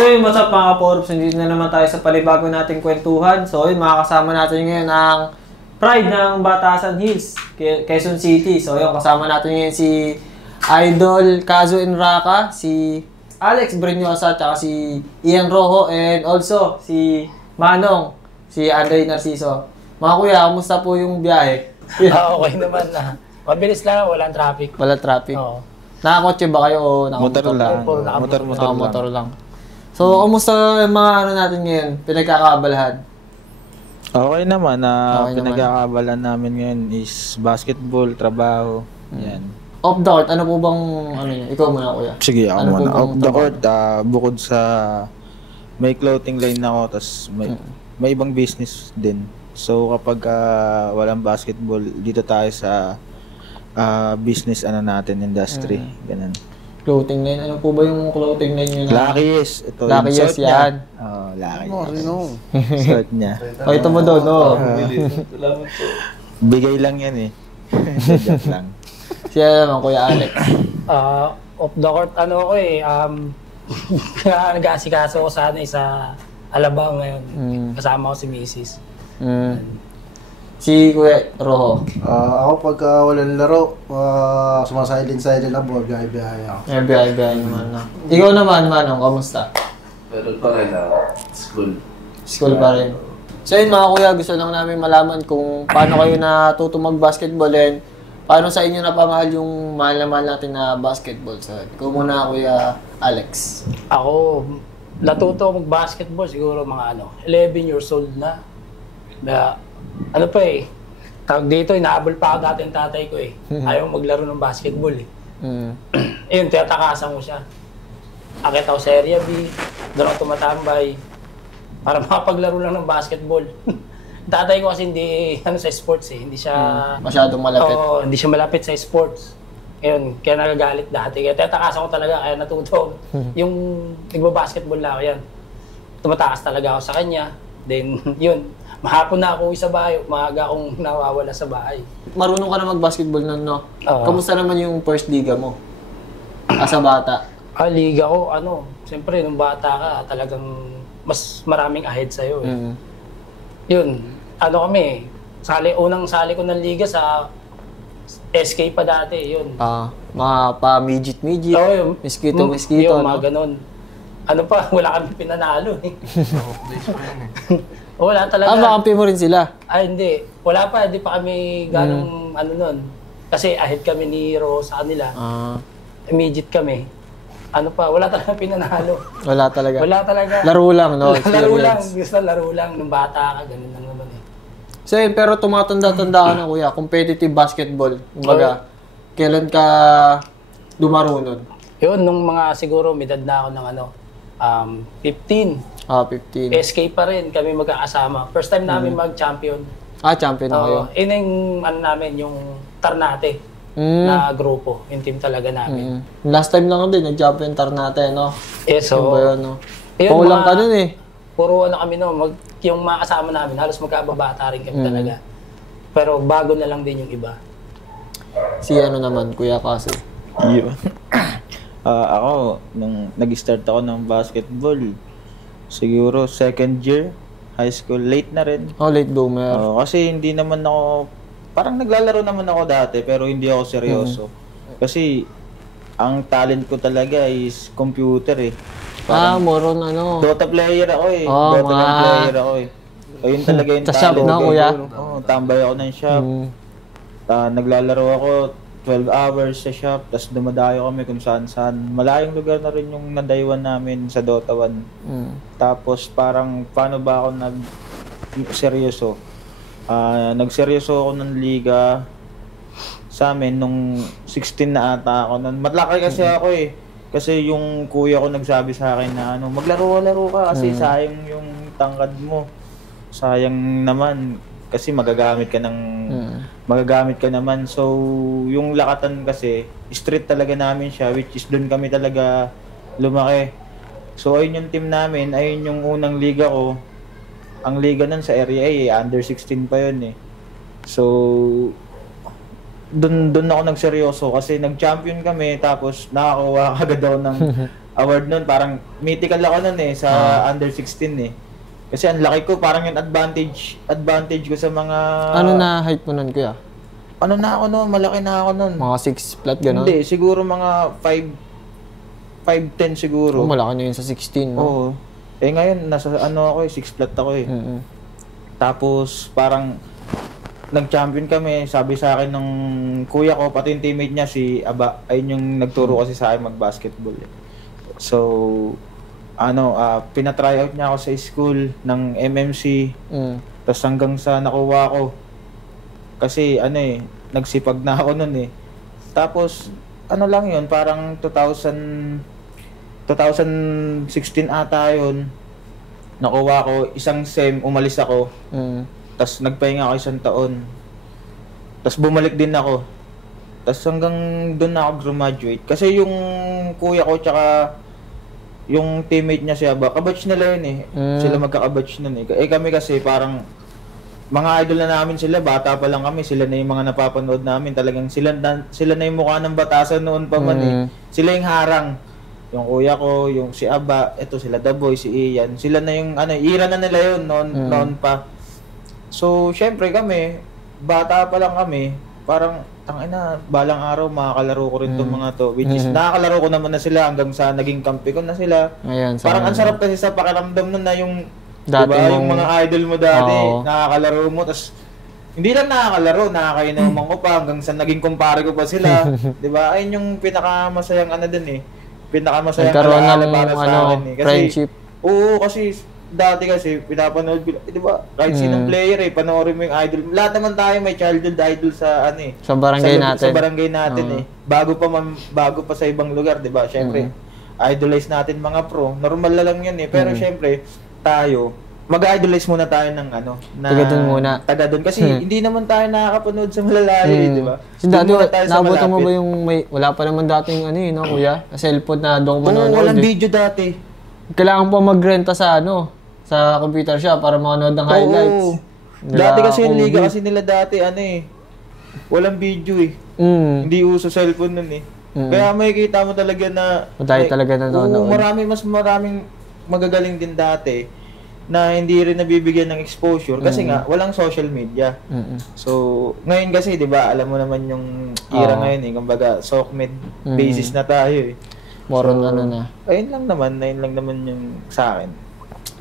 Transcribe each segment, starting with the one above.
So yun, what's up mga Forbes? Nandito na naman tayo sa palibago nating kwentuhan. So yun, makakasama natin ngayon ang Pride ng Batasan Hills, Quezon City. So yun, kasama natin ngayon si Idol Kazo Enraca, si Alex Brenyosa, at si Ian Rojo, and also si Manong, si Andre Narciso. Mga kuya, kamusta po yung biyahe? Okay naman na. Mabilis lang, walang traffic. Walang traffic. Oo. Nakakotse ba kayo o motor lang? Motor lang. So, kamusta yung mga ano natin ngayon? Pinagkakabalahan? Okay naman. Okay Pinagkakabalahan namin ngayon is basketball, trabaho. Yan. Off the court, ano po bang, ano yun? Ikaw muna, kuya. Sige, ako Ano po muna. bang Off the trabaho? court, bukod sa may clothing line ako, tapos may ibang business din. So, kapag walang basketball, dito tayo sa business industry. Ganun. Clothing line. Ano po ba yung clothing line nyo na? Lucky's. Ito Lucky's yung suot niya. yan. Oh, Lucky's. Suot niya. O, ito mo doon, no? Bigay lang yan eh. Joke lang. Siya naman, Kuya Alex. Off the court, ano ako eh, nag-aasikaso ko sana sa Alabang ngayon. Kasama ko si Mrs. Si Kuya Rojo. Ako pagka walang laro, sumasilent lang po, biyahe-biyahe ako. Biyahe naman na. Ikaw naman, Manong, kamusta? Pero pa rin school. School pa rin. So yun mga kuya, gusto lang namin malaman kung paano kayo natuto mag-basketball and paano sa inyo napamahal yung mahal na mahal natin na basketball. So, ikaw muna, Kuya Alex. Ako, natuto ako mag-basketball siguro mga 11 years old na. Ano pa eh, tawag dito, inaabol pa ako dati yung tatay ko eh. Ayaw maglaro ng basketball eh. Ayun, tiyatakasan ko siya. Akit ako sa area B, doon ako tumatambay para makapaglaro lang ng basketball. Tatay ko kasi hindi sa sports eh, hindi siya Masyadong malapit. Oo, hindi siya malapit sa sports. Ayun, kaya nagagalit dati. Kaya tiyatakasan ko talaga, kaya natuto. Yung nagba-basketball na ako yan. Tumatakas talaga ako sa kanya. Then, yun, mahapon na ako uwi sa bahay, maaga akong nawawala sa bahay. Marunong ka na mag-basketball nun, no? Oo. Kamusta naman yung first liga mo? As a bata? Liga ko, siyempre, nung bata ka, talagang mas maraming ahead sa'yo eh. Yun, kami, unang sali ko ng liga sa SK pa dati, yun. Mga pa-midget. Oo, yun. Mosquito, Yung no? mga ganun. Wala kami pinanalo eh. Wala talaga. Makampi mo rin sila? Hindi. Wala pa, hindi pa kami ganong nun. Kasi ahead kami ni Ro sa kanila. Immediate kami. Wala talaga pinanalo. Wala talaga? Wala talaga. Laro lang, no? Laro lang. Gusto laro lang. Nung bata ka, ganun lang naman eh. So yun, pero tumatanda-tanda ka na, kuya. Competitive basketball. Kumbaga, kailan ka lumaro nun? Yun, nung mga siguro, medad na ako ng 15. 15. SK pa rin, kami magkakasama. First time namin mag-champion. Champion na kayo? Yun yung, namin, yung Tarnate na grupo. Yung team talaga namin. Last time lang din, nag-champion Tarnate, no? So, yung ba yun, no? Yun, Paulang ka nun eh. Puro kami yung mga kasama namin, halos magkababata rin kami talaga. Pero bago na lang din yung iba. Si naman, Kuya Kaso? Yun. Ako, nung nag-start ako ng basketball, siguro second year, high school, late na rin. Late bloomer. Kasi hindi naman ako, parang naglalaro naman ako dati, pero hindi ako seryoso. Kasi, ang talent ko talaga is computer eh. Moron Dota player ako eh. Dota lang player ako eh. Ayun talaga yung sa shop na, kuya? Tambay ako ng shop. Naglalaro ako 12 hours sa shop, tapos dumadayo kami kung saan-saan. Malayong lugar na rin yung nadaywan namin sa Dota 1. Tapos parang, paano ba ako nag-seryoso? Nagseryoso ako ng liga sa amin nung 16 na ata ako. Matlaki kasi ako eh. Kasi yung kuya ko nagsabi sa akin na maglaro ka kasi sayang yung tangkad mo. Sayang naman kasi magagamit ka naman. So yung lakatan kasi street talaga namin siya, which is doon kami talaga lumaki. So ayun yung team namin, ayun yung unang liga ko. Ang liga nun sa area A, under 16 pa yun eh. So doon ako nagseryoso kasi nag-champion kami tapos nakakuha agad daw ng award nun. Parang mythical ako nun eh, sa under 16 eh. Kasi ang laki ko, parang yung advantage ko sa mga... Ano na height mo nun, kuya? Ano na ako nun, malaki na ako nun. Mga 6 flat, gano'n? Hindi, siguro mga 5'10 siguro. Oh, malaki na yun sa 16, no? Oo. Eh ngayon, nasa ano ako eh, 6 flat ako eh. Tapos parang nag-champion kami, sabi sa akin ng kuya ko, pati yung teammate niya, si Aba, ayun yung nagturo kasi sa akin mag-basketball eh. So, pina-try out niya ako sa school ng MMC. Tapos hanggang sa nakuha ko. Kasi nagsipag na ako nun eh. Tapos, lang yun, parang 2016 ata yun. Nakuha ko, isang SEM, umalis ako. Tapos nagpahinga ako isang taon. Tapos bumalik din ako. Tapos hanggang doon na ako graduate. Kasi yung kuya ko tsaka yung teammate niya si Aba, kabatch nila yun eh. Sila magkakabatch nun eh. Eh kami kasi parang mga idol na namin sila, bata pa lang kami, sila na yung mga napapanood namin. Talagang sila na yung mukha ng batasan noon pa man eh. Sila yung harang. Yung kuya ko, yung si Aba, eto sila The Boy, si Ian. Sila na yung ira na nila yun noon pa. So, syempre kami, bata pa lang kami, parang balang araw makakalaro ko rin itong mga to. Which is, nakakalaro ko naman na sila hanggang sa naging kampi ko na sila. Ayan, parang ang sarap kasi sa pakiramdam nun na yung, dati diba, yung mga idol mo dati, nakakalaro mo, tas hindi lang nakakalaro, nakakainuman ko pa hanggang sa naging kumpare ko pa sila. Diba? Ayun yung pinakamasayang dun eh. Pinakamasayang alaala para sa akin eh. Kasi, friendship. Oo, kasi dati kasi pinapanood ko, di ba? Kahit sinong player panoorin mo yung idol. Lahat naman tayo may childhood idol sa sa barangay natin. Sa barangay natin eh. Bago pa sa ibang lugar, di ba? Syempre, idolize natin mga pro. Normal na lang 'yun eh. Pero syempre, tayo mag-idolize muna tayo ng taga doon kasi hindi naman tayo nakakapanood sa malalayo, di ba? Dati nabutan mo ba yung wala pa naman dating kuya? Sa cellphone na doon manonood. Walang video dati. Kailangan pa magrenta sa computer shop para manood ng highlights. Dati kasi yung liga kasi nila dati walang video eh. Hindi uso cellphone nun eh. Kaya makikita mo talaga na madami talaga nanonood. Maraming magagaling din dati na hindi rin nabibigyan ng exposure kasi nga walang social media. So, ngayon kasi 'di ba, alam mo naman yung era ngayon eh, kumbaga SOCMED basis na tayo eh. Moron na. Ayun lang naman yung sa akin.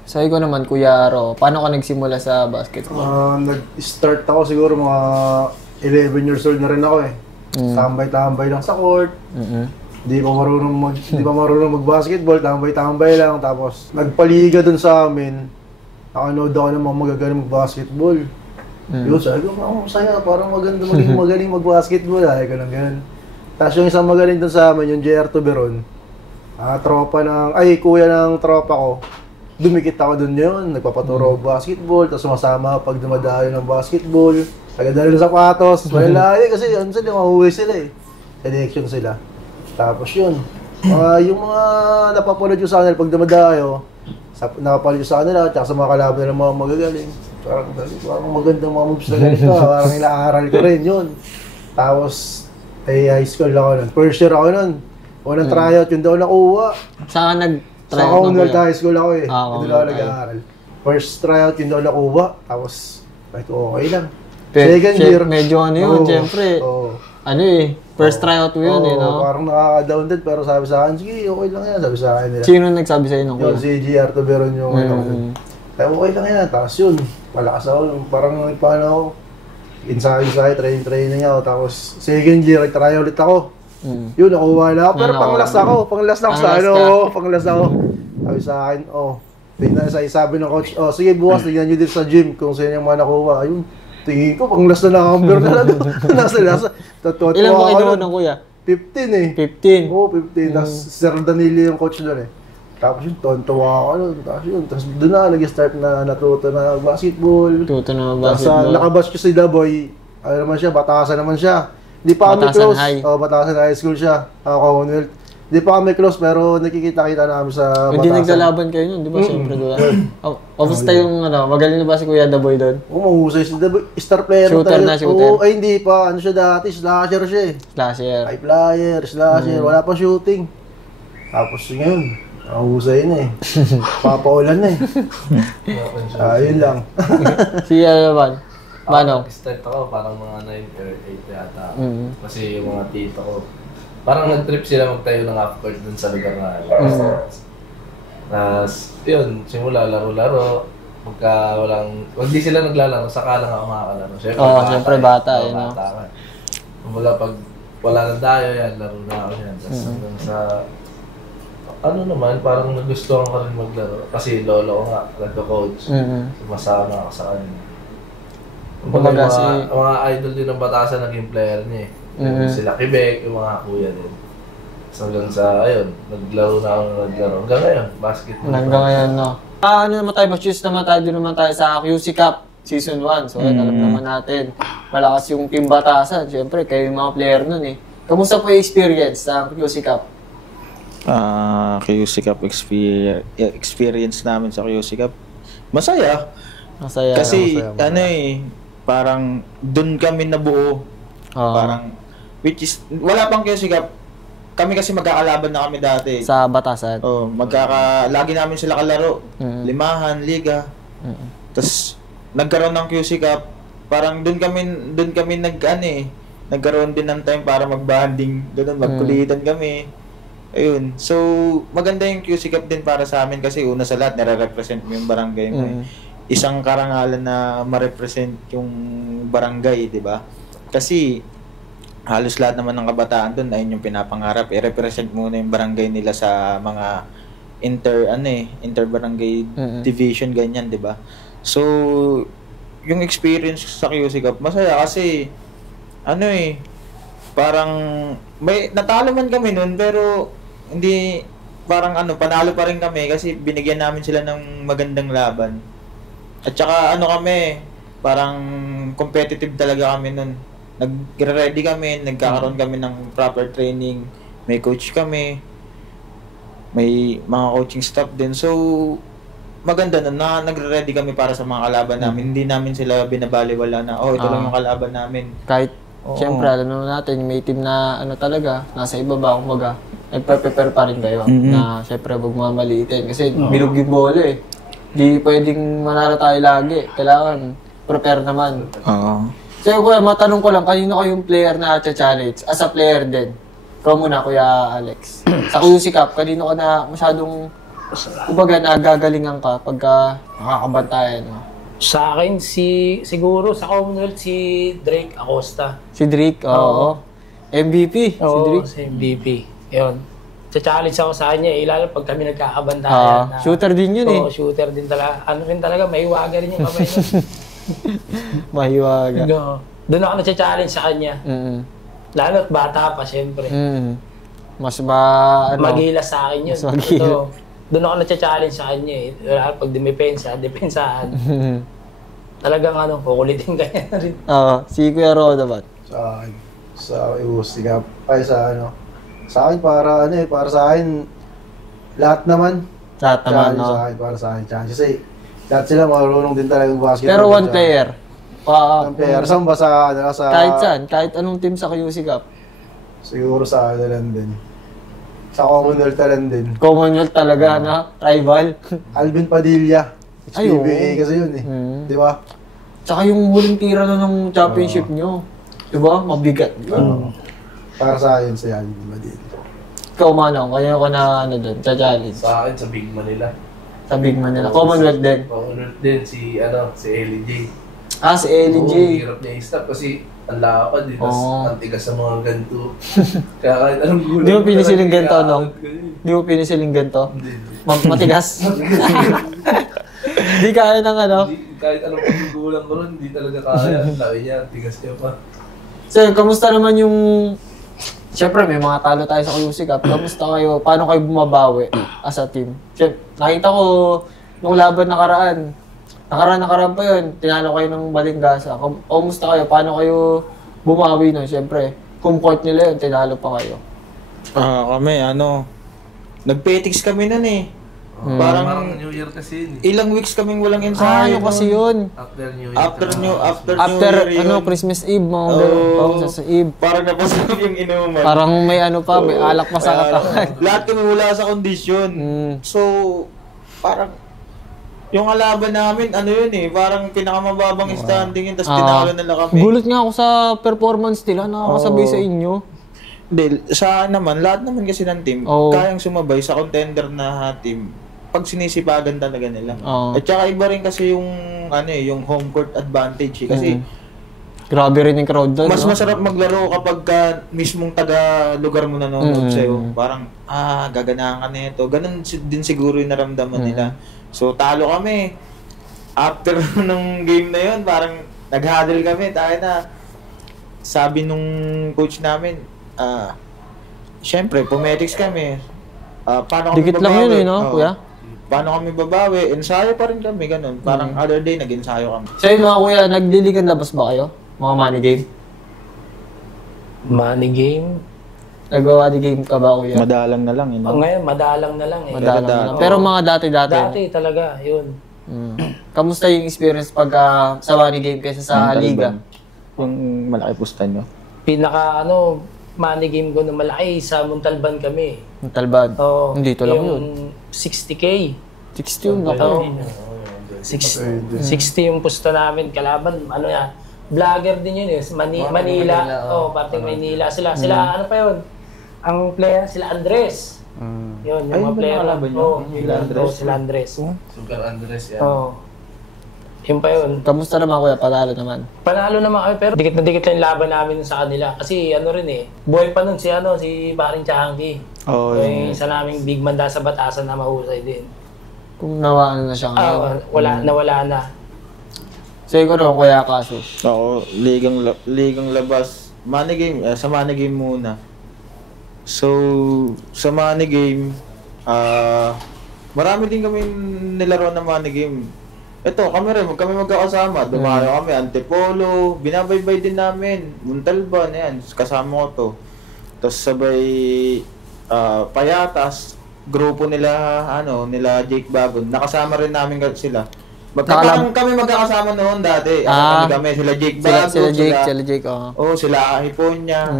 So, ikaw naman, Kuya Ro, paano ka nagsimula sa basketball? Nag-start ako siguro mga 11 years old na rin ako eh. Tambay-tambay lang sa court. Hindi pa marunong mag-basketball, tambay-tambay lang. Tapos, nagpaliga dun sa amin. Nakanood ako ng mga magagaling mag-basketball. Yun, sabi ko, masaya, parang maganda maging magaling mag-basketball. Ay, ganun. Tapos yung isang magaling dun sa amin, yung JR Tuberon. Kuya ng tropa ko. Dumikit ako dun yun, nagpapaturo basketball, tapos sumasama pag dumadayo ng basketball. Tagadalo ng sapatos, malalaya kasi mahuwi sila eh. Selection sila. Tapos yun, yung mga napapanood ko sa kanila pag dumadayo, nakapanood ko sa kanila, tsaka sa mga kalaban nila mga magagaling. Parang magandang mga moves na ganito, parang inaaral ko rin yun. Tapos, high school ako nun. First year ako nun. Unang tryout, yun daw nakuha. Saan ka nag-tryout sa Commonwealth High School ako eh. Hindi daw nag-aaral. First tryout, yun daw nakuha. Tapos, okay lang. Second year. Medyo siyempre. First tryout mo yun Parang nakaka-down din, pero sabi sa akin, sige, okay lang yan. Sabi sa akin nila. Sino nagsabi sa'yo nung kuya? Si JR Tuberon yung Sabi, okay lang yan. Tapos yun, malakas ako. Parang paano ako. Inside, training ako. Tapos, second year, try ulit ako. Yun, nakuha na ako. Pero panglas ako. Panglas ako. Sabi sa akin, sabi ng coach, sige bukas, tignan nyo din sa gym kung sino yung mga nakuha. Ayun, tingin ko, panglas na number na lang. Nasa. Ilan mo kinuha ng kuya? 15 eh. 15? Oo, 15. Tapos, Sir Danilo yung coach doon eh. Tapos yun, tontuwa ako nun. Tapos doon na, nag-start na natuto na basketball. Tapos nakabash ko si The Boy, batasan naman siya. Hindi pa kami close. Batasan high school siya. Commonwealth. Hindi pa kami close pero nakikita-kita namin sa batasan. Hindi naglalaban kayo nun, di ba? Siyempre doon. Kamusta yung magaling na ba si Kuya The Boy doon? Mahusay si The Boy. Star player. Shooter na, shooter? Ay, hindi pa. Ano siya dati? Slasher siya eh. Slasher. High flyer, slasher. Wala pa shooting. Tapos ngayon, nakahusay na eh. Papaulan na eh. Yun lang. Si ano naman? Manong? Start ako parang mga 9 or 8 yata. Mhm. Kasi yung mga tito ko, parang nag-trip sila magtayo ng half-court dun sa lugar na Tapos, yun, simula laro-laro. Pagka wag di sila naglalaro, saka lang ako makakalaro. Siyempre bata, yun, no? Bata ka. Kumbaga pag wala nang dayo yan, laro na ako yan. Tapos hanggang sa, ano naman, parang nagustuhan ko rin maglaro. Kasi lolo ko nga, nagko-coach. Sumasama ako sa kanya. Kumbaga, mga idol din ng Batasan naging player niya eh. Sila Quebec, yung mga kuya din. So hanggang sa, ayun, naglaro na ako Hanggang ngayon, basketball. Hanggang ngayon, no? Ano naman tayo, mag-choose naman tayo, doon naman tayo sa QC Cup Season 1. So, alam naman natin, malakas yung Team Batasan. Siyempre, kayo yung mga player nun eh. Kamusta po yung experience sa QC Cup? QC Cup experience namin sa QC Cup. Masaya. Masaya. Kasi, masaya. parang doon kami nabuo. Parang, which is, wala pang QC Cup. Kami kasi magkakalaban na kami dati. Sa Batasan? Lagi namin sila kalaro. Limahan, liga. Tapos, nagkaroon ng QC Cup. Parang doon kami nagkaroon din ng time para mag-bonding. Doon, magkulitan kami. Ayun. So, maganda yung QC Cup din para sa amin kasi una sa lahat, nare-represent mo yung barangay mo. Isang karangalan na ma-represent yung barangay, di ba? Kasi, halos lahat naman ng kabataan doon ayun yung pinapangarap. I-represent muna yung barangay nila sa mga inter-barangay division, ganyan, di ba? So, yung experience sa QC Cup, masaya kasi, parang, may natalo man kami noon pero, hindi, parang panalo pa rin kami kasi binigyan namin sila ng magandang laban. At saka, kami, parang competitive talaga kami noon. Nag-ready kami, nagkakaroon kami ng proper training, may coach kami, may mga coaching staff din. So, maganda na nagre-ready kami para sa mga kalaban namin. Hindi namin sila binabaliwala na, ito lang yung kalaban namin. Kahit, siyempre, alam naman natin, may team na talaga, nasa ibaba, kumbaga, nagpe-prepare pa rin kayo na siyempre huwag mamaliitin. Kasi bilog yung bola eh. Di pwedeng manalo tayo lagi. Kailangan prepare naman. So, kuya, matanong ko lang, kanino kayong player na challenge? As a player din. Ikaw muna, Kuya Alex. Sa QC Cup, kanino ka na masyadong, kumbaga, nagagalingan ka pagka nakakabantayan mo? Sa akin, siguro sa Commonwealth, si Drake Acosta. Si Drake, oo. MVP, si Drake. Si MVP. Yun. Challenge ako sa kanya lalo pag kami nagkakabantayan. Shooter din yun eh. Shooter din talaga. Rin talaga, mahiwaga rin yung kamay nun. Mahiwaga. Doon ako na-challenge sa kanya. Lalo't bata pa, syempre. Mas magilas sa akin yun. Mas magilas. Doon ako na-challenge sa kanya Lalo pag depensahan. Talagang kukulitin kanya na rin. Si Kuya Roda ba? Sa QC Cup. Sa akin, para sa akin, lahat naman. Lahat naman, no? Sa akin, para sa akin, challenge. Kasi, lahat sila marunong din talaga yung basketball. Pero one player. One player. Saan ba sa... Kahit saan? Kahit anong team sa QC Cup? Siguro sa lang din. Sa Commonwealth lang din. Commonwealth talaga, na? Rival. Alvin Padilla. Ay, HPBA kasi yun eh. Di ba? Tsaka yung huling tira ng championship nyo. Di ba? Mabigat. Para sa akin, si Alvin Padilla. Ikaw, Manong, kaya ko na doon, challenge. Sa akin, sa Big Manila. Sa Big Manila. Commonwealth din. Commonwealth din, si Ellie J. Si Ellie J. Hirap niya i-stop kasi ang lakad eh. Tapos ang tigas sa mga ganito. Kaya kahit anong gulang. Di mo pinisiling ganito, no? Di mo pinisiling ganito? Matigas? Di kaya ng Kahit anong gulang ko ron, hindi talaga kaya. Ang lawi niya, tigas niya pa. So, kamusta naman yung... Siyempre, may mga talo tayo sa QC Cup. Kamusta kayo? Paano kayo bumabawi as a team? Siyempre, nakita ko nung laban nakaraan pa yun. Tinalo kayo ng Balingasa. Kamusta kayo? Paano kayo bumawi nun? Siyempre, home court nila yun, tinalo pa kayo. Kami, nagpetix kami nun eh. Parang New Year kasi yun eh. ilang weeks kaming walang ensayo. Yun kasi yun. After New Year. After, Year yun. Christmas Eve, mga sa Eve. Parang napasok yung inuman. Parang may may alak pa sa katawan. Lahat kami wala sa kondisyon. So, parang yung kalaban namin, parang pinakamababang standing yun, tapos tinalo nila kami. Gulat nga ako sa performance nila, nakakasabay sa inyo. Hindi, sa naman, lahat naman kasi ng team, kayang sumabay sa contender na team pag sinisipagan talaga nila. At saka iba rin kasi yung, yung home court advantage kasi grabe rin yung crowd doon. Mas masarap maglaro kapag mismong taga-lugar mo nanonood sa'yo. Parang, gaganahan ka nito. Ganun din siguro yung naramdaman nila. So, talo kami. After ng game na yun, parang nag-huddle kami. Tayo na, sabi nung coach namin, syempre, pumetics kami. Paano kami dikit lang yun kuya? Paano kami babawi? Ensayo pa rin kami, ganun. Parang other day, nag-ensayo kami. So yun mga kuya, nagliligan labas ba kayo? Mga money game? Money game? Nagawa di game ka ba kuya? Madalang na lang, Ngayon, madalang na lang eh. Madalang na lang. Pero mga dati-dati. Dati talaga, yun. Kamusta yung experience pagka sa money game kaysa sa liga? Yung malaki pusta nyo? Pinaka money game ko na malaki sa Montalban kami. Montalban? Dito lang yun. 60K. 60 yun, ako. 60 yung pusta namin. Kalaban, vlogger din yun eh. Manila. Parting Manila. Sila, ano pa yun? Ang player, sila Andres. Yun, yung mga player. Sila Andres. Super Andres yan. Yun pa yun. Kamusta naman kuya? Panalo naman? Panalo naman kami, pero dikit na dikit lang yung laban namin sa kanila. Kasi buhay pa nun si Baring Changi. Isa naming big man sa Batasan na mahusay din. Kung nawaan na siya ngayon. Nawala na. So ikaw naman kuya Kaso? Oo, ligang labas. Money game, sa money game muna. So, sa money game, marami din kami nilaro na money game. Ito, kami magkakasama. Dumayo kami, Antipolo, binabaybay din namin. Montalban, yan, kasama ko to. Tapos sabay, Payatas, grupo nila, nila Jake Bagon. Nakasama rin namin sila. Parang kami magkakasama noon dati. Kami, sila Jake Bagon. Sila Jake, sila Hiponya.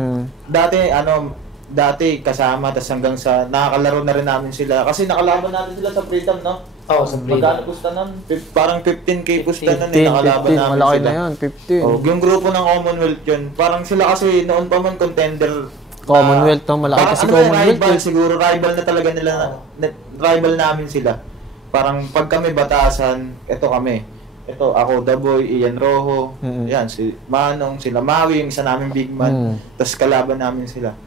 Dati kasama, tas hanggang sa nakakalaro na rin namin sila. Kasi nakalaban natin sila sa Freedom, no? Sa Freedom. Magkano pusta nun? Parang 15K pusta nun, nakalaban namin malaki sila. na yun, 15. Yung grupo ng Commonwealth yun. Parang sila kasi noon pa man contender. Commonwealth, malaki kasi Commonwealth. Rival, siguro rival na talaga nila, rival namin sila. Parang pag kami Batasan, ito kami. Ito, ako, Daboy, Ian Rojo, yan, si Manong, sila Maui, yung isa namin big man. Tapos kalaban namin sila.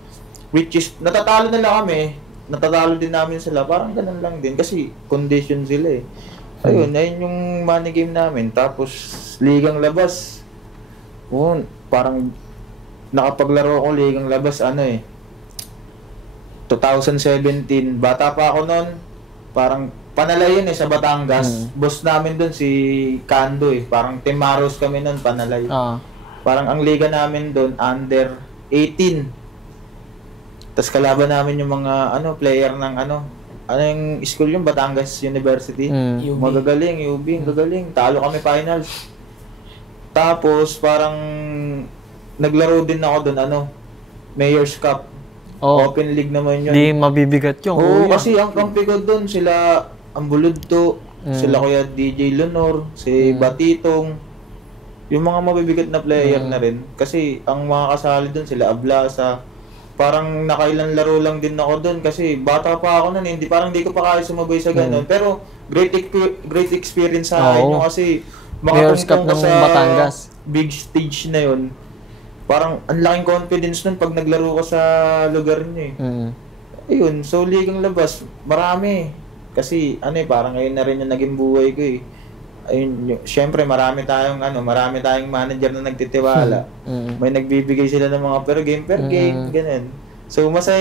Which is, natatalo nila kami, natatalo din namin sila, parang ganun lang din, kasi condition sila eh. Ayun yung money game namin. Tapos, ligang labas. Parang, nakapaglaro ako ligang labas, 2017, bata pa ako noon, parang, Panalay yun sa Batangas. Boss namin doon si Kando parang Team Maros kami noon, Panalay. Parang ang liga namin doon, under 18. Tapos kalaban namin yung mga player ng yung school yung Batangas University. Magagaling, UB, gagaling. Talo kami finals. Tapos parang naglaro din ako doon, Mayor's Cup. Open League naman yun. Di mabibigat yun. Kasi ang kampi ko doon, sila Ambuludto, sila Kuya DJ Leonor, si Batitong, yung mga mabibigat na player na rin. Kasi ang mga kasali doon, sila Ablasa, parang nakailan laro lang din ako doon kasi bata pa ako noon, hindi ko pa kaya sumabay sa ganun. Pero great experience sa akin kasi makatungtong ka sa Batangas. Big stage na yun. Parang ang laking confidence nun pag naglaro ka sa lugar niyo Ayun, so ligang labas, marami. Kasi parang ngayon na rin yung naging buhay ko Ayun, syempre marami tayong manager na nagtitiwala. May nagbibigay sila ng mga per game, ganun. So masaya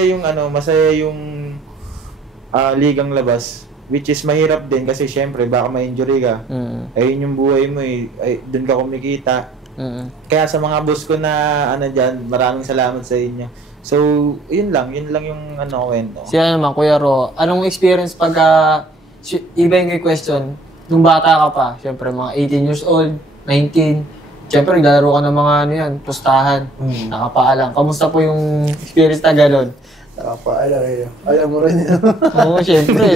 yung ligang labas, which is mahirap din kasi syempre baka ma-injury ka. Ayun yung buhay mo doon ka kumikita. Kaya sa mga boss ko na dyan, maraming salamat sa inyo. So, yun lang yung kwento. Siya naman, Kuya Ro, anong experience pag iba yung question, nung bata ka pa, syempre mga 18 years old, 19, syempre naglalaro ka ng mga ano yan, pustahan, nakapaalang. Kamusta po yung experience na gano'n? Nakapaalang eh. Alam mo rin yun. Oo, syempre.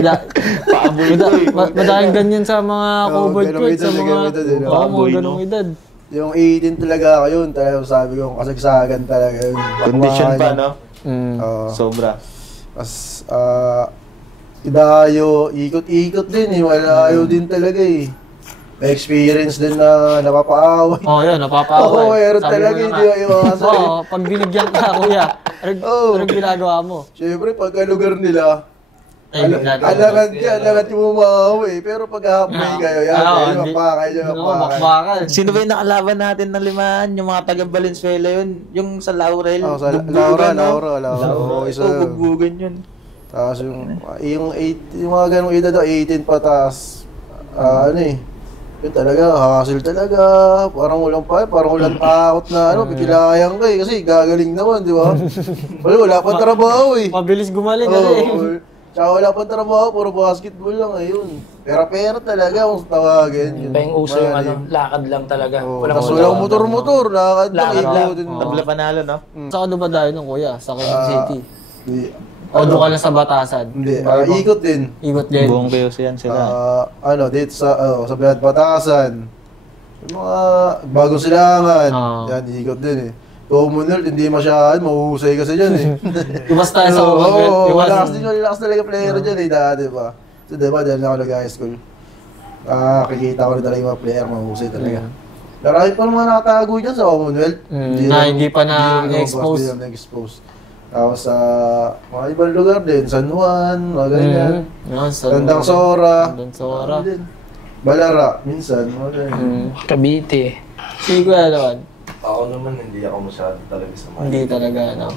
Madaling ganyan sa mga cowboy ganong court, sa edad, mga... ganong edad, eh, no? Oo, mga ganong edad. Yung 18 talaga ako yun, talagang sabi ko, kasagsagan talaga yun. Condition pa, no? Oo. Sobra. As, idayo, ikot-ikot din eh, malayo din talaga eh. May experience din na napapaaway. Oo, yun, napapaaway. Oo, meron Sabi talaga, mo na hindi nga. ko iwasan. Oo, pag binigyan ka, kuya, anong ginagawa mo? Siyempre, pagka lugar nila, Ay, ginagawa mo. alangan yung umaaway. Pero pag halfway kayo, yan, kayo, mapakay nyo, Oo, mapakay. makbakan. Sino ba yung nakalaban natin ng limahan? Yung mga taga Valenzuela yun? Yung sa Laurel? Oh, sa Bugbugan, no? Laura. Oo, bugbugan yun. Tapos yung mga ganong edad, 18 pa, tapos, ano eh, yun talaga, hassle talaga, parang walang takot na pikilayang ka eh, kasi gagaling naman, di ba? Wala pang trabaho eh. Mabilis gumaling Oo, kasi. tsaka wala pang trabaho, puro basketball lang ayun. Pera talaga kung tawagin. Yun ba yung uso yung ano, lakad lang talaga. Tapos walang motor, lakad lang, Lakad lang. ikutin mo. Tabla panalo, no? Saan ka dumadayo nung kuya? Sa Quezon City? Hindi. O doon ka lang sa Batasan? Hindi, ikot din. Ikot din. Buong chaos yan sila. Dito sa Batasan. Yung mga bagong silangan. Yan, ikot din eh. Commonwealth, hindi masyadong, mahuhusay kasi dyan eh. Ibas tayo sa Oo, malakas talaga player dyan eh, dati pa. So diba, dahil na ako nag-high school. Kikita ko rin talaga yung mga player, mahuhusay talaga. Marami pa mga nakatago dyan sa Commonwealth. Hindi pa na-expose. Hindi na-expose. Tapos sa mga ibang lugar din, San Juan, mga ganyan. Tandang Sora. Balara, minsan, mga ganyan. Cavite. Si Kuya Lawan? Ako naman, hindi ako masyado talaga sa mga. Hindi talaga, ano.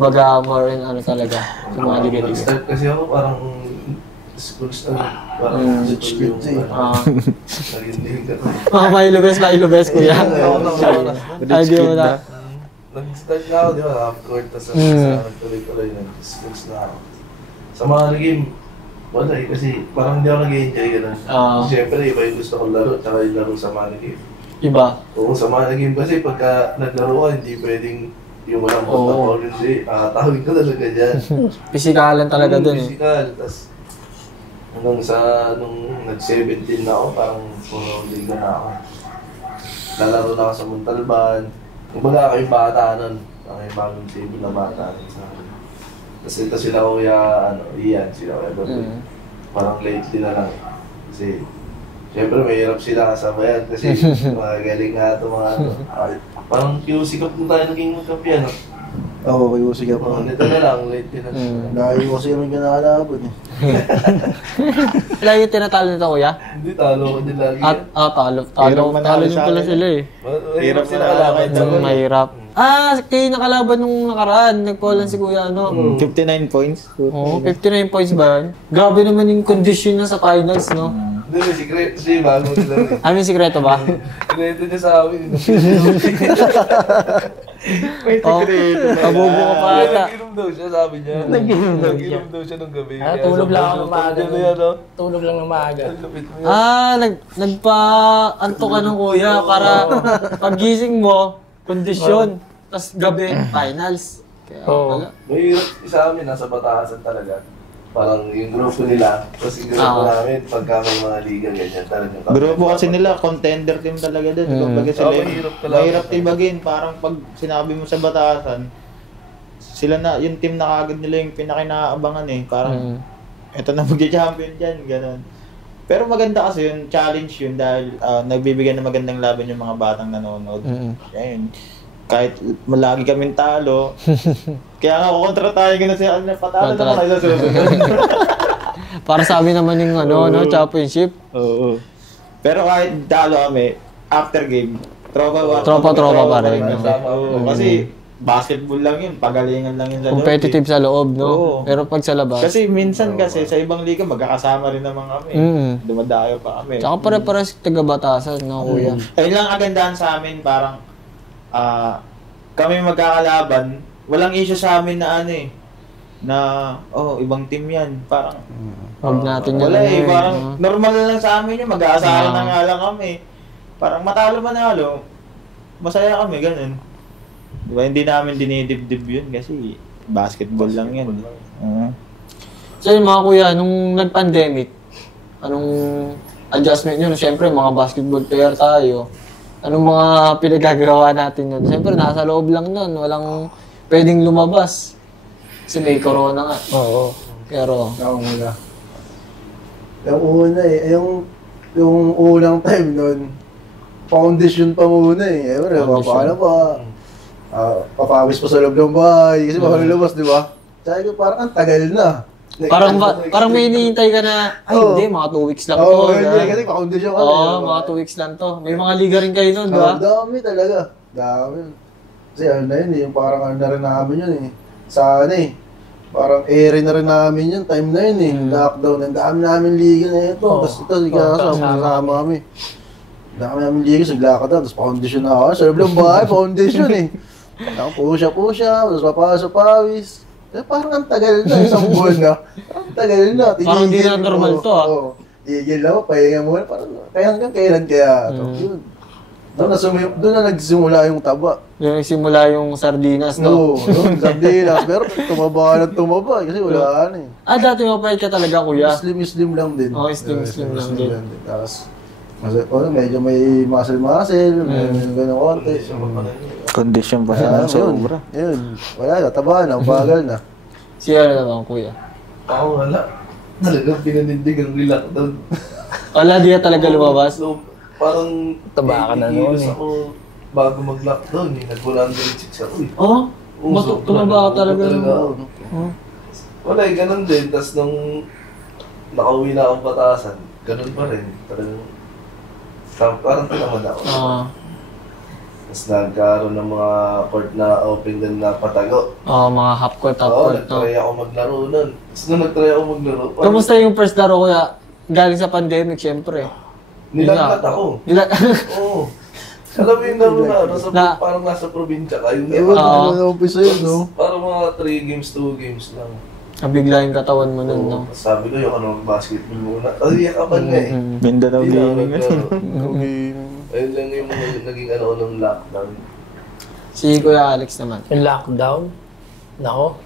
Baga more in ano talaga. Sa mga liga-liga. Nag-start kasi ako parang school start. Parang school yung naging liga. Mga mailubes, kuya. Ay, di mo na. Nag-start na ako, di ba? Half court, tapos nagtuloy-tuloy, nag-schools na ako. Sa mga game, wala eh, kasi parang hindi ako nag-enjoy gano'n. Siyempre, iba yung gusto kong laro, tsaka yung laro sa mga game. Iba? Oo, sa mga game kasi pagka naglaro ka, hindi pwedeng yung walang protocol, hindi. Tawin ka talaga dyan. Pisikalan talaga dun eh. Pisikal, tapos hanggang sa nung nag-17 na ako, parang puro liga na ako. Lalaro na ako sa Montalban. Kumbaga ako yung bata nun. Ako yung bagong table na bata nun sa akin. Tapos ito sila kuya, Ian, sila kuya Gabriel. Parang lately na lang. Kasi, siyempre mahirap sila kasabayan kasi magaling nga ito mga ito. Parang QC Cup mo tayo naging magkampiyan. Oo, QC Cup. Nito na lang, lately na. Dahil ko kasi yung kinakalaban eh. Lagi yung tinatalo nito, kuya? Hindi, talo ko din lagi. Talo nyo pala sila eh. Mahirap sila kalaban. Mahirap. Kayo nakalaban nung nakaraan. Nagpawalan si kuya, 59 points. Oo, 59 points ba yun? Grabe naman yung condition na sa finals, no? Hindi, may secret siya, bago nila rin. May sikreto ba? Sikreto niya sa amin. May secret. Kabubo ka pa ata. Nag-inom daw siya, sabi niya. Nag-inom daw siya nung gabi. Tulog lang ako ng maaga. Tulog lang ng maaga. Nagpa-anto ka ng kuya para paggising mo, kondisyon. Tapos gabi, finals. Kaya pala. Mahirap sa amin, nasa Batasan talaga. Parang yung grupo nila, tapos yung grupo namin, pagka may mga liga, ganyan talaga. Grupo kasi nila, contender team talaga din. Kumbaga sila, mahirap tibagin. Parang pag sinabi mo sa Batasan, sila na, yung team na kagad nila yung pinakinaabangan eh. Parang, eto na mag-champion dyan, gano'n. Pero maganda kasi yun, challenge yun dahil nagbibigyan ng magandang laban yung mga batang nanonood. Yan. Kahit malagi kaming talo, kaya nga kukontra tayo gano'n siya, patalo naman kayo sa susunod. Para sa amin naman yung championship. Oo. Pero kahit talo kami, after game, tropa pa rin. Kasi basketball lang yun, pagalingan lang yun sa loob. Competitive sa loob, no? Oo. Pero pag sa labas. Kasi minsan kasi sa ibang liga magkakasama rin naman kami. Dumadayo pa kami. Tsaka pare-pares taga-Batasan, no, kuya? Ayun lang kagandahan sa amin, parang kami magkakalaban, walang issue sa amin na na, ibang team yan. Parang, Huwag natin yan. wala parang normal lang sa amin yun, mag-aasahan na nga lang kami. Parang matalo manalo, masaya kami, ganun. Diba, hindi namin dinidibdib yun kasi basketball lang yan. So yung mga kuya, nung nag-pandemic, anong adjustment nyo? Siyempre, mga basketball player tayo. Anong mga pinagagawa natin yun? Siyempre, nasa loob lang nun. Walang pwedeng lumabas. Kasi may corona nga. Oo. Pero, Yung una yung unang time nun, foundation pa muna eh. Paano pa? Papawis pa sa loob ng bahay. Kasi baka lumabas, di ba? Sabi ko, parang ang tagal na. parang may hinihintay ka na, ay hindi, mga 2 weeks lang to. Hindi, kasi foundation ka. Mga 2 weeks lang to. May mga liga rin kayo nun, di ba? Dami talaga. Dami. Kasi ano na yun eh, yung parang ano na rin namin yun eh. Sa ano eh, parang ere na rin namin yun, time na yun eh. Lockdown, ang dami namin liga na ito. Tapos ito, kasama kami. Ang dami namin liga, naglakad na, tapos foundation na ako. Sa loob ng bahay, foundation eh. Pusha, tapos papasok-pawis. Parang ang tagal na, isang buwan na. Ang tagal na. Parang hindi na normal to ah. Tigil lang ako, pahinga muna. Parang hanggang kailan kaya ito. Yun. Doon na nagsimula yung taba. Yung nagsimula yung sardinas, no? Oo, sardinas. Pero tumaba kasi wala na eh. Dati mapahit ka talaga, kuya. Slim lang din. Slim lang din. Tapos, medyo may muscle, may gano'ng konti. Condition pa Kaya sobra. Yun. Wala, taba na, bagal na. Siya na naman, kuya. Ako wala. Talagang pinanindig ang lockdown. Wala, di ka talaga lumabas. So, parang Taba ka na noon eh. ako bago mag-lockdown eh. Nag-106 ako eh. Tumaba ka talaga. Wala eh, ganun din. Tapos nung nakauwi na akong Batasan, ganun pa rin. Parang tinamad ako. Tapos nagkaroon ng mga court na open din na patago. Mga half court, half Oo, court. nag-try ako maglaro nun. Tapos nung nag-try ako maglaro, Kamusta yung first laro, kuya? Galing sa pandemic, syempre. nilaglat ako. Oo. Alam mo yung laro na, parang nasa probinsya ka. Yung Umpisa yun, no? parang mga 3 games, 2 games lang. Nabigla yung katawan mo nun, no? Tapos sabi ko, yung mag-basketball muna. Iyak ka pa na eh. Mindanao Hindi na ako Gaming. naglaro. Ayun lang yung naging nung lockdown. Si Kuya Alex naman. Yung lockdown, nako,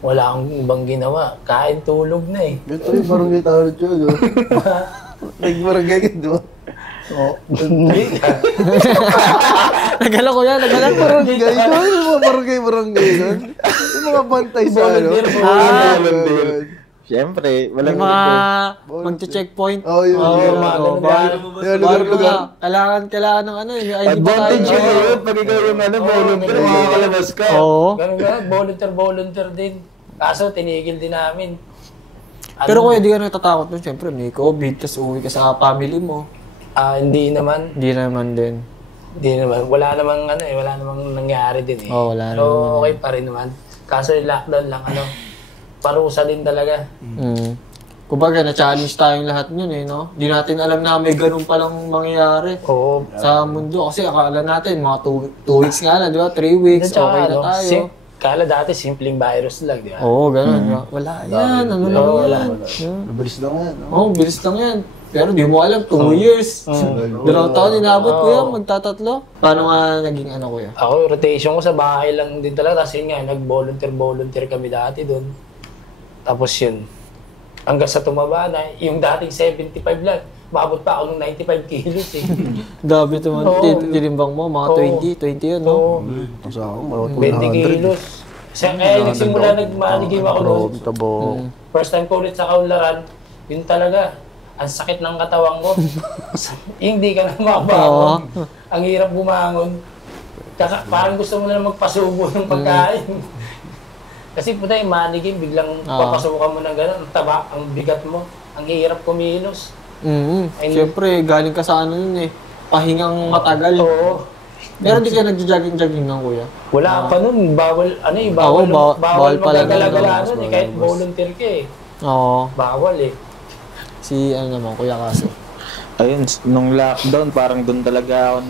wala akong ibang ginawa. Kain, tulog na eh. Ito yung barangay tawag dyan, no? Nag-barangay ka, di ba? Hindi ka. Nagala, kuya, nagala. Barangay ka? Yung mga barangay nun? Yung mga bantay sa ano? Siyempre, walang Yung mga magche-checkpoint. Yun. Lugar. Kailangan ng ano, yung ID pa tayo. advantage yun. Pag ikaw yung volunteer, makakalabas ka. Oo. Ganun, volunteer din. Kaso tinigil din namin. Pero kuya, di ka natatakot nun. Siyempre, may COVID, tapos uwi ka sa family mo. Hindi naman. Hindi naman din. Wala namang nangyari din eh. Wala so, okay pa rin naman. Kaso yung lockdown lang, parusa din talaga. Kumbaga, na-challenge tayong lahat nun eh, no? Di natin alam na may ganun palang mangyayari Oo. sa mundo. Kasi akala natin, mga 2 weeks nga lang, di ba? 3 weeks, okay na tayo. Kala dati, simpleng virus lang, di ba? Oo, ganun. Wala yan, ano lang wala. yan. Bilis lang yan, no? Oo, bilis lang yan. Pero di mo alam, 2 years. 2 taon inabot, kuya, magtatatlo. Paano nga naging ano, kuya? Ako, rotation ko sa bahay lang din talaga. Kasi nga, nag-volunteer kami dati doon. Tapos yun, hanggang sa tumaba na, yung dating 75 lang, maabot pa ako ng 95 kilos eh. Dabi naman, tinimbang mo, mga 20 yun, no? Oo, Kasi ako, mga 20 kilos. Nagsimula nagmaligim ako noon. First time ko ulit sa kaunlaran, yun talaga, ang sakit ng katawan ko. Hindi ka na makabangon. Ang hirap bumangon. Parang gusto mo na magpasubo ng pagkain. Kasi puta yung manigim, biglang papasukan mo ng gano'n, ang taba, ang bigat mo, ang hirap kumilos. Siyempre, galing ka sa ano yun eh, pahingang matagal. Oo. Pero hindi ka nagja-jogging-jogging ng kuya? Wala pa nun, bawal pala magagala nun eh, kahit volunteer ka eh. Oo. Bawal eh. Si ano naman, Kuya Kaso. Ayun, nung lockdown, parang doon talaga ako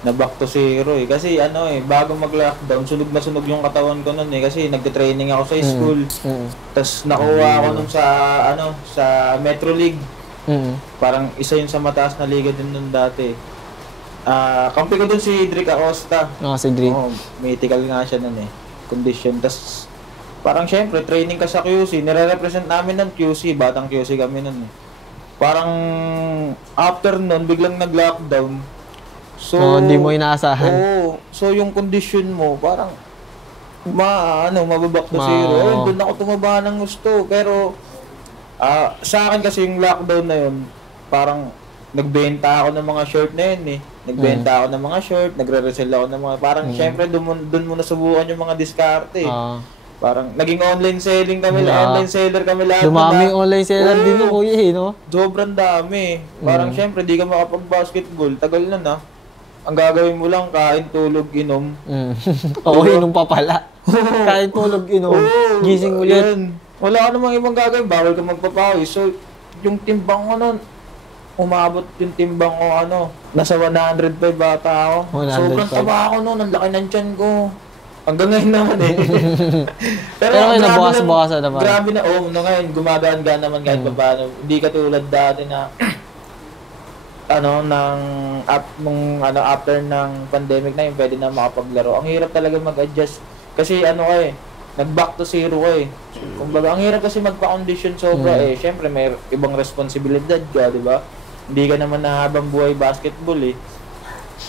na back to zero eh. Kasi ano eh, bago mag-lockdown, sunog na sunog yung katawan ko nun eh. Kasi nagte-training ako sa school. Tapos nakuha ako nun sa, ano, sa Metro League. Parang isa yun sa mataas na liga din nun dati. Kampi ko dun si Drick Acosta. Si Drick. Mythical nga siya nun eh. Condition. Tapos parang syempre, training ka sa QC. Nire-represent namin ng QC. Batang QC kami nun eh. Parang after nun, biglang nag-lockdown. So, hindi mo inaasahan. Oo. So, yung condition mo, parang mababak to zero. Doon ako tumaba ng gusto. Pero, sa akin kasi yung lockdown na yun, parang nagbenta ako ng mga short na yun eh. Nagbenta ako ng mga short, nagre-resell ako ng mga, parang syempre doon mo nasubukan yung mga diskarte eh. Parang naging online selling kami, online seller kami lahat. Dumami online seller din no, kuya eh, no? Sobrang dami. Parang syempre, di ka makapag-basketball. Tagal na na. Ang gagawin mo lang, kain, tulog, inom. Oo, inom pa pala. Kain, tulog, inom. Gising ulit. Yan. Wala ka namang ibang gagawin, bawal ka magpapawis. So, yung timbang ko nun, umabot yung timbang ko, nasa 105 bata ako. 105. Sobrang taba ako nun, ang laki ng tiyan ko. Hanggang ngayon naman eh. Pero ngayon, nabawas-bawasan naman. Grabe na, ngayon, gumagaan-gaan naman kahit pa paano. Hindi katulad dati na, after ng pandemic na yun, pwede na makapaglaro. Ang hirap talaga mag-adjust. Kasi nag-back to zero ka eh. Kumbaga, ang hirap kasi magpa-condition sobra eh. Siyempre, may ibang responsibilidad ka, di ba? Hindi ka naman nahabang buhay basketball eh.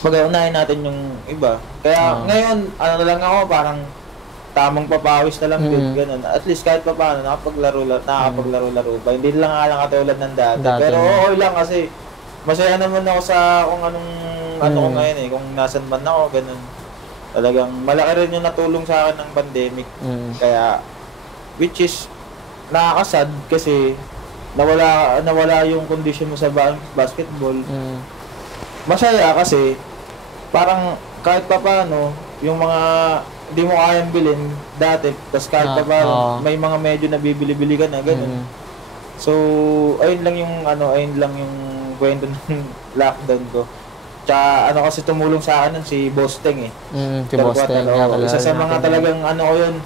Unahin natin yung iba. Kaya ngayon, na lang ako, parang tamang papawis na lang din, ganun. At least kahit pa paano, nakakapaglaro-laro pa. Hindi lang katulad ng dati. Pero okay lang kasi, masaya naman ako sa kung anong ko ngayon eh, kung nasan man ako, ganun. Talagang malaki rin yung natulong sa akin ng pandemic. Kaya, which is, nakakasad kasi nawala yung condition mo sa basketball. Masaya kasi, parang kahit pa paano, yung mga hindi mo kayang bilhin dati, tapos kahit pa paano, may mga medyo nabibili-bili ka na, ganun. So, ayun lang yung kwento ng lockdown ko. Tsaka kasi tumulong sa akin si Bosteng eh. Si Bosteng. Isa sa mga talagang yun.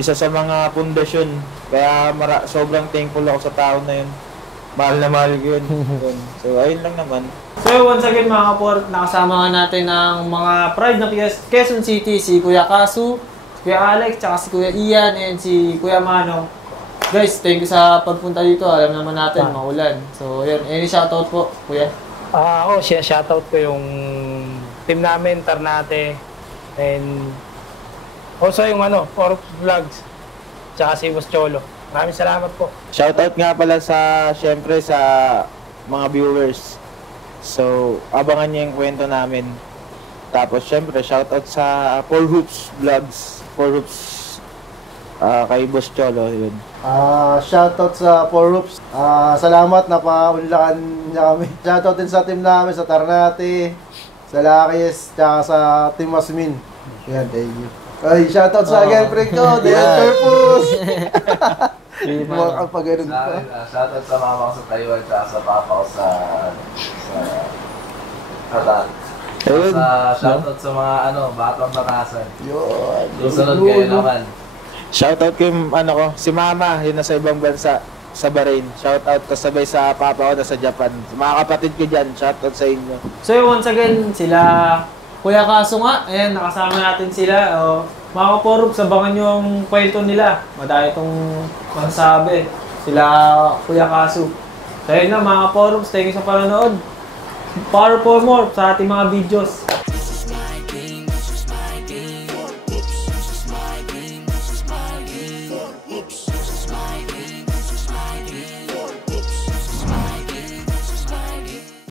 Isa sa mga pundasyon. Kaya sobrang thankful ako sa tao na yun. Mahal na mahal ko yun. So ayun lang naman. So once again mga kapor, nakasama natin ng mga pride ng Quezon City, si Kuya Kasu, si Kuya Alex, tsaka si Kuya Ian, and si Kuya Manong. Guys, thank you sa pagpunta dito. Alam naman natin, maulan. So, yun. Any shoutout po, Kuya? Ako, shoutout ko yung team namin, Tarnate. And also yung Four Vlogs. Tsaka si Boss Cholo. Maraming salamat po. Shoutout nga pala syempre sa mga viewers. So, abangan niyo yung kwento namin. Tapos, syempre, shoutout sa Four Hoops Vlogs. Four Hoops kay Boss Cholo, yun. Shoutout sa Four Hoops. Salamat na paunlakan niya kami. Shoutout din sa team namin, sa Tarnate, sa Lakis, tsaka sa Team Masmin. Yan, thank you. Ay, shoutout sa girlfriend ko, The Purpose. Pag-ganun pa. Shoutout sa mama ko sa Taiwan, tsaka sa papa ko sa Qatar. Shoutout sa mga batang batasan. Yun. Susunod kayo naman. Shoutout kay si Mama, yun nasa ibang bansa, sa Bahrain. Shoutout kasabay sa papa ko na sa Japan. Mga kapatid ko dyan, shoutout sa inyo. So once again, sila Kuya Kasu nga, ayan, nakasama natin sila. Mga kaporup, sabangan nyo ang kwento nila. Madami itong masasabi. Sila Kuya Kasu. So yun na mga kaporup, thank you sa panonood. Power for more sa ating mga videos.